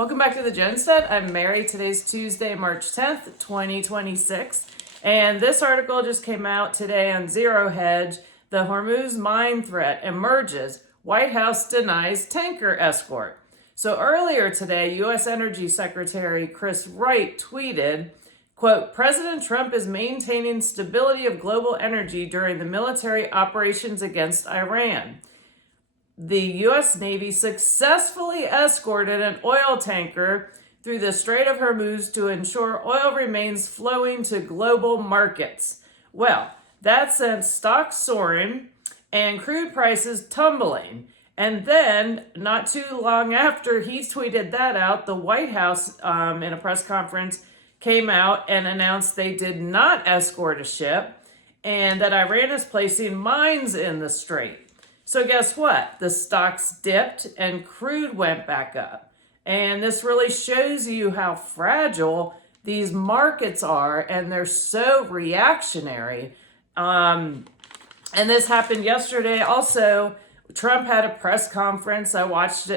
Welcome back to the Jenstead. I'm Mary. Today's Tuesday, March 10th, 2026. And this article just came out today on Zero Hedge. The Hormuz mine threat emerges. White House denies tanker escort. So earlier today, U.S. Energy Secretary Chris Wright tweeted, quote, President Trump is maintaining stability of global energy during the military operations against Iran. The U.S. Navy successfully escorted an oil tanker through the Strait of Hormuz to ensure oil remains flowing to global markets. Well, that sent stocks soaring and crude prices tumbling. And then, not too long after he tweeted that out, the White House, in a press conference, came out and announced they did not escort a ship and that Iran is placing mines in the strait. So guess what? The stocks dipped and crude went back up. And this really shows you how fragile these markets are, and they're so reactionary. And this happened yesterday. Also, Trump had a press conference. I watched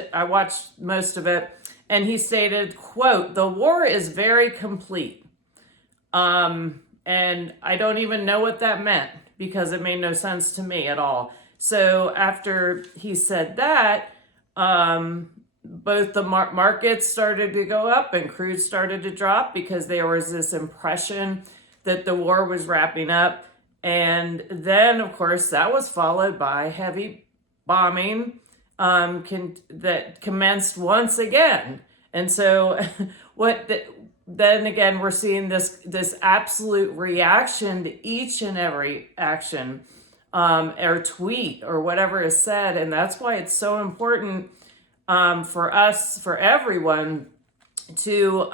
most of it. And he stated, quote, the war is very complete. And I don't even know what that meant because it made no sense to me at all. So after he said that, both the markets started to go up and crude started to drop because there was this impression that the war was wrapping up. And then, of course, that was followed by heavy bombing that commenced once again. And so then again, we're seeing this absolute reaction to each and every action or tweet or whatever is said. And that's why it's so important for us, for everyone, to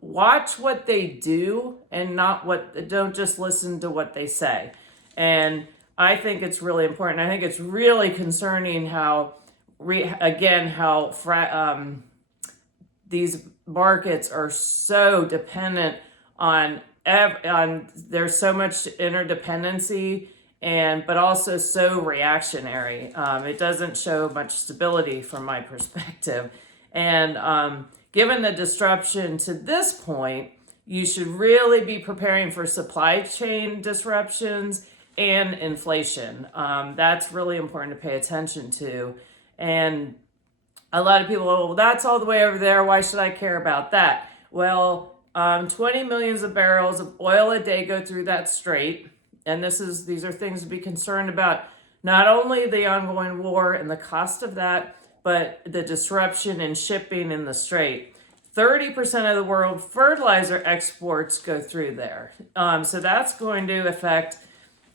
watch what they do and don't just listen to what they say. And I think it's really important. I think it's really concerning how these markets are so dependent on there's so much interdependency but also so reactionary. It doesn't show much stability from my perspective. And given the disruption to this point, you should really be preparing for supply chain disruptions and inflation. That's really important to pay attention to. And a lot of people, well, that's all the way over there. Why should I care about that? Well, 20 millions of barrels of oil a day go through that strait. And these are things to be concerned about, not only the ongoing war and the cost of that, but the disruption in shipping in the strait. 30% of the world fertilizer exports go through there. So that's going to affect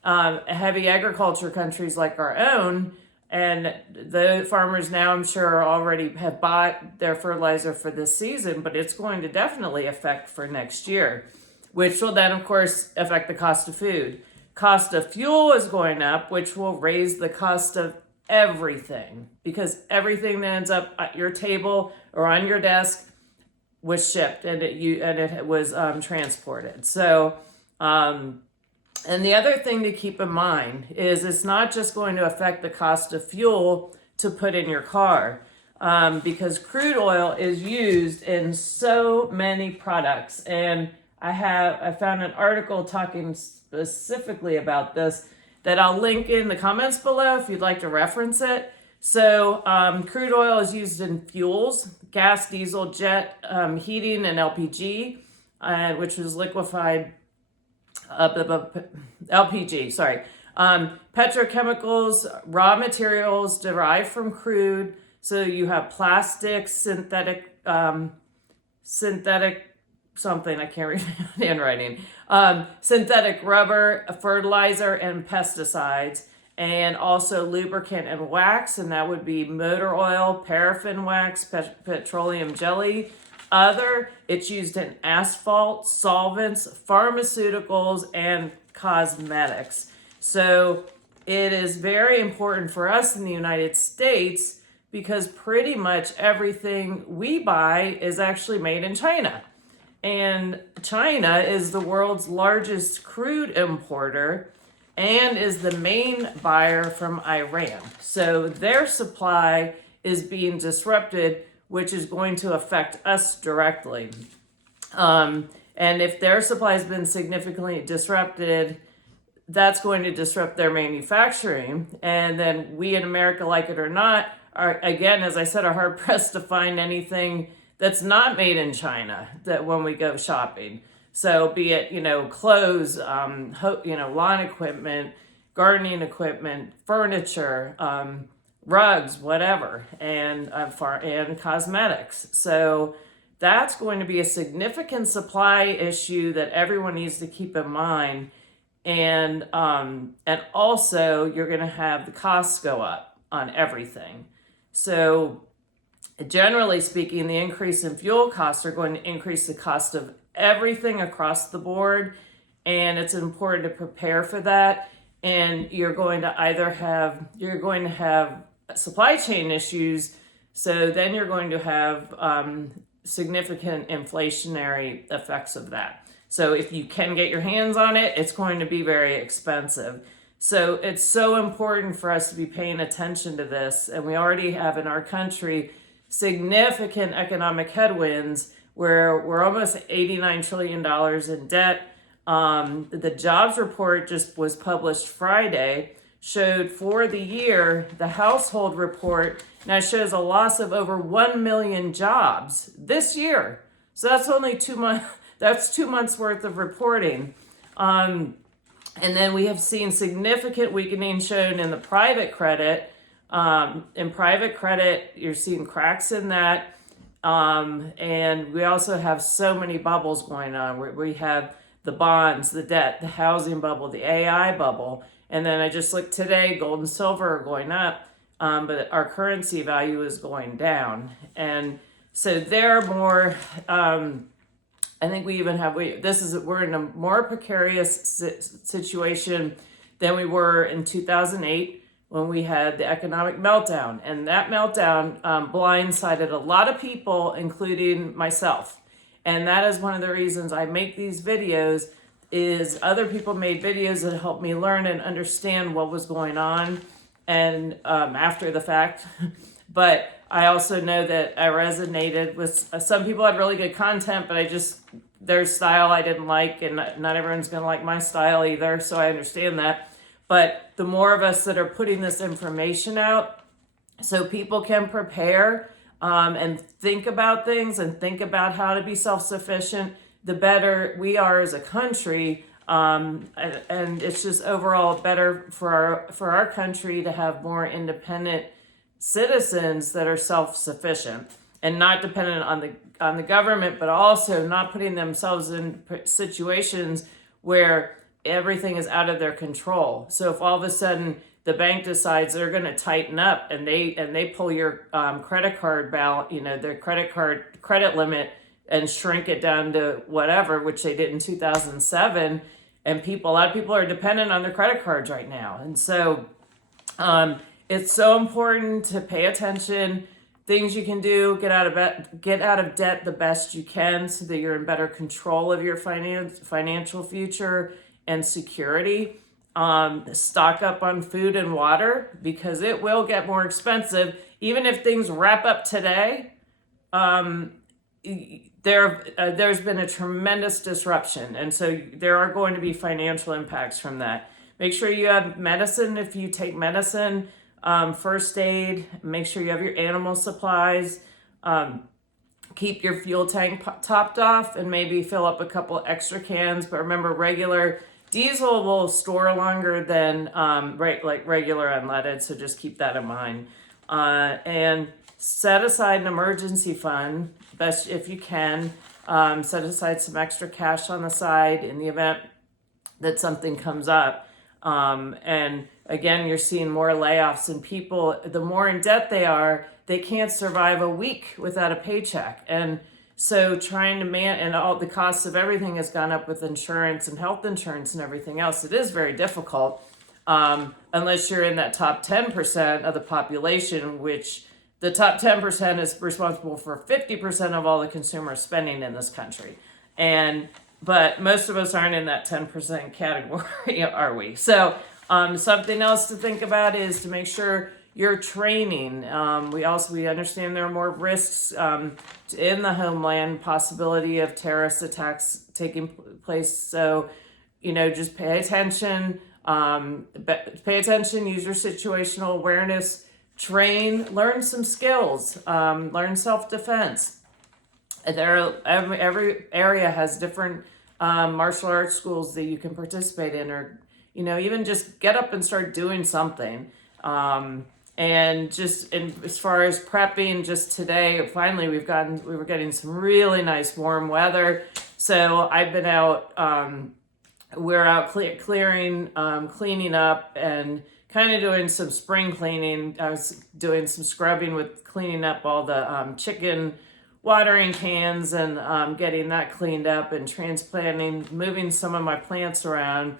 heavy agriculture countries like our own. And the farmers now, I'm sure, already have bought their fertilizer for this season, but it's going to definitely affect for next year, which will then, of course, affect the cost of food. Cost of fuel is going up, which will raise the cost of everything because everything that ends up at your table or on your desk was shipped and it was transported. So, and the other thing to keep in mind is it's not just going to affect the cost of fuel to put in your car, because crude oil is used in so many products. And I found an article talking specifically about this that I'll link in the comments below if you'd like to reference it. So crude oil is used in fuels, gas, diesel, jet, heating, and LPG, which is liquefied LPG, sorry. Petrochemicals, raw materials derived from crude. So you have plastics, synthetic something, I can't read my handwriting. Synthetic rubber, fertilizer, and pesticides, and also lubricant and wax, and that would be motor oil, paraffin wax, petroleum jelly. It's used in asphalt, solvents, pharmaceuticals, and cosmetics. So it is very important for us in the United States because pretty much everything we buy is actually made in China. And China is the world's largest crude importer and is the main buyer from Iran. So their supply is being disrupted which is going to affect us directly. And if their supply has been significantly disrupted, that's going to disrupt their manufacturing. And then we in America, like it or not, are, again, as I said, are hard pressed to find anything that's not made in China that when we go shopping. So be it, clothes, lawn equipment, gardening equipment, furniture, rugs, whatever, and cosmetics. So that's going to be a significant supply issue that everyone needs to keep in mind. And also you're going to have the costs go up on everything. So generally speaking, the increase in fuel costs are going to increase the cost of everything across the board. And it's important to prepare for that. And you're going to have supply chain issues. So then you're going to have significant inflationary effects of that. So if you can get your hands on it, it's going to be very expensive. So it's so important for us to be paying attention to this. And we already have in our country significant economic headwinds where we're almost $89 trillion in debt. The jobs report just was published Friday, showed for the year, the household report now shows a loss of over 1 million jobs this year. So that's only 2 months. That's 2 months worth of reporting. And then we have seen significant weakening shown in the private credit. In private credit, you're seeing cracks in that. And we also have so many bubbles going on. We have the bonds, the debt, the housing bubble, the AI bubble. And then I just looked today, gold and silver are going up, but our currency value is going down. And so they're more, I think we're in a more precarious situation than we were in 2008 when we had the economic meltdown. And that meltdown blindsided a lot of people, including myself. And that is one of the reasons I make these videos, is other people made videos that helped me learn and understand what was going on and after the fact. But I also know that I resonated with some people had really good content, but their style I didn't like, and not everyone's going to like my style either. So I understand that. But the more of us that are putting this information out so people can prepare and think about things and think about how to be self-sufficient, the better we are as a country. And it's just overall better for our country to have more independent citizens that are self-sufficient and not dependent on the government, but also not putting themselves in situations where everything is out of their control. So if all of a sudden the bank decides they're going to tighten up and they pull your credit card balance, their credit limit, and shrink it down to whatever, which they did in 2007, and a lot of people are dependent on their credit cards right now. And so it's so important to pay attention. Things you can do: get out of debt the best you can, so that you're in better control of your financial future and security. Stock up on food and water, because it will get more expensive. Even if things wrap up today, there's been a tremendous disruption. And so there are going to be financial impacts from that. Make sure you have medicine if you take medicine, first aid. Make sure you have your animal supplies. Keep your fuel tank topped off and maybe fill up a couple extra cans. But remember, regular diesel will store longer than regular unleaded, so just keep that in mind. And set aside an emergency fund, best if you can. Set aside some extra cash on the side in the event that something comes up. And again, you're seeing more layoffs, and people, the more in debt they are, they can't survive a week without a paycheck. And so trying to and all the costs of everything has gone up with insurance and health insurance and everything else. It is very difficult unless you're in that top 10% of the population, which the top 10% is responsible for 50% of all the consumer spending in this country. But most of us aren't in that 10% category, are we? So something else to think about is to make sure your training. We understand there are more risks in the homeland, possibility of terrorist attacks taking place. So, just pay attention. Pay attention. Use your situational awareness. Train. Learn some skills. Learn self-defense. Every area has different martial arts schools that you can participate in, or even just get up and start doing something. And as far as prepping, just today, finally we were getting some really nice warm weather. So I've been out, we're out clearing, cleaning up and kind of doing some spring cleaning. I was doing some scrubbing with cleaning up all the chicken watering cans and getting that cleaned up and transplanting, moving some of my plants around.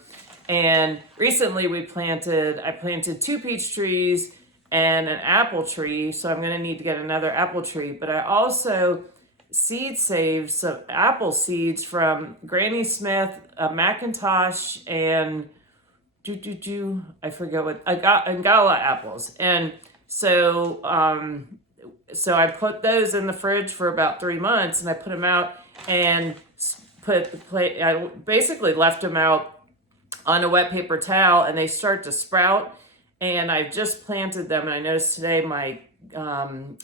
And recently I planted 2 peach trees and an apple tree. So I'm going to need to get another apple tree. But I also saved some apple seeds from Granny Smith, Macintosh, and I forget what, Angala apples. And so, so I put those in the fridge for about 3 months, and I put them out and I basically left them out on a wet paper towel, and they start to sprout. And I've just planted them, and I noticed today my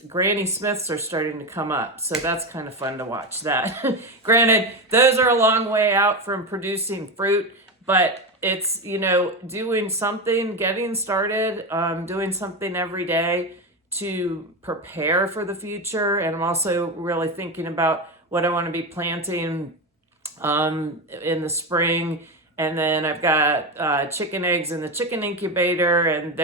Granny Smiths are starting to come up. So that's kind of fun to watch that. Granted, those are a long way out from producing fruit, but it's, doing something, getting started, doing something every day to prepare for the future. And I'm also really thinking about what I want to be planting in the spring. And then I've got chicken eggs in the chicken incubator, and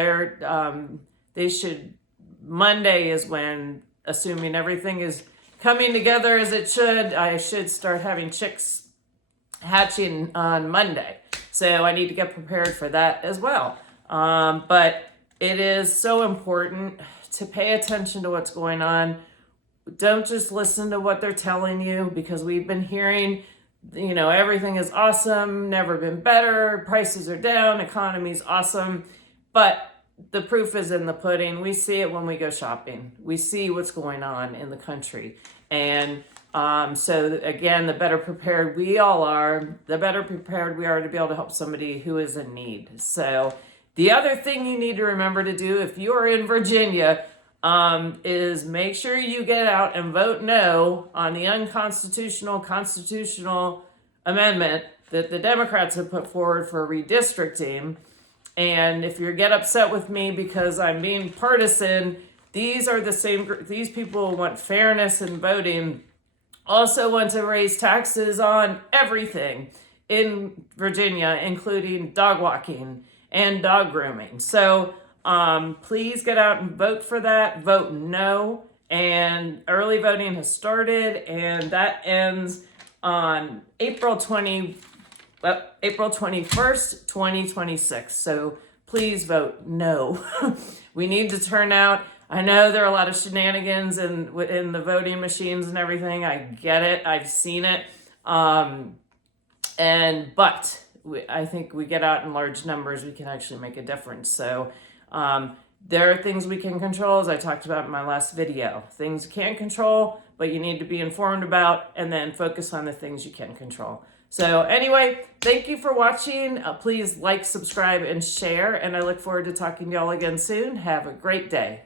Monday is when, assuming everything is coming together as it should, I should start having chicks hatching on Monday. So I need to get prepared for that as well. But it is so important to pay attention to what's going on. Don't just listen to what they're telling you, because we've been hearing, everything is awesome, never been better, prices are down, economy's awesome. But the proof is in the pudding. We see it when we go shopping. We see what's going on in the country. And so again, the better prepared we all are, the better prepared we are to be able to help somebody who is in need. So the other thing you need to remember to do if you're in Virginia is make sure you get out and vote no on the unconstitutional constitutional amendment that the Democrats have put forward for redistricting. And if you get upset with me because I'm being partisan, these people want fairness in voting, also want to raise taxes on everything in Virginia, including dog walking and dog grooming. So please get out and vote for that. Vote no. And early voting has started, and that ends on April 21st, 2026. So please vote no. We need to turn out. I know there are a lot of shenanigans in the voting machines and everything. I get it. I've seen it. But I think we get out in large numbers, we can actually make a difference. So there are things we can control, as I talked about in my last video. Things you can't control, but you need to be informed about, and then focus on the things you can control. So anyway, thank you for watching. Please like, subscribe, and share. And I look forward to talking to y'all again soon. Have a great day.